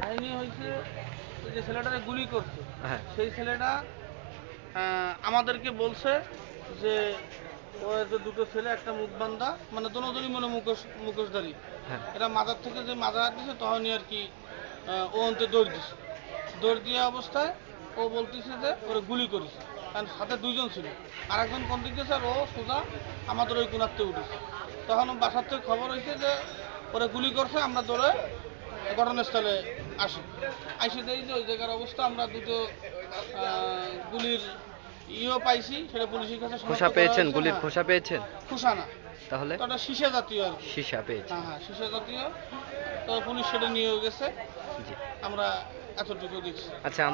কাহিনী হয়েছে যে ছেলেটারে গুলি করছে হ্যাঁ সেই ছেলেটা আমাদেরকে বলছে যে যে দুটো ছেলে একটা মুখবান্ধা মানে দোনোজনই মনে মুখোশ মুখোশধারী এরা মাথার থেকে যে মাথা দিছে তখনই আর কি ও অন্তে দৌড় দিছে দৌড় দেওয়া অবস্থায় ও বলতেছে যে ওরা গুলি করেছে কারণ সাথে দুইজন ছিল। আর একজন কোন দিক আর ও সোজা আমাদের ওই কোনারতে উঠেছে। তখন বাসার থেকে খবর হয়েছে যে ওরা গুলি করছে আমরা দৌড়ে ঘটনাস্থলে আসি। আইসে দেখি যে ওই জায়গার অবস্থা আমরা দুটো গুলির ইও পাইছি সেটা পুলিশের কাছে খোসা পেয়েছেন? গুলির হ্যাঁ, খোসা পেয়েছেন? খোসা না। তাহলে? ওটা সীসা জাতীয় আর সীসা পেয়েছেন। হ্যাঁ হ্যাঁ সীসা জাতীয়। তো পুলিশ সেটা নিয়েও গেছে। আমরা এতটুকু দিচ্ছি। আচ্ছা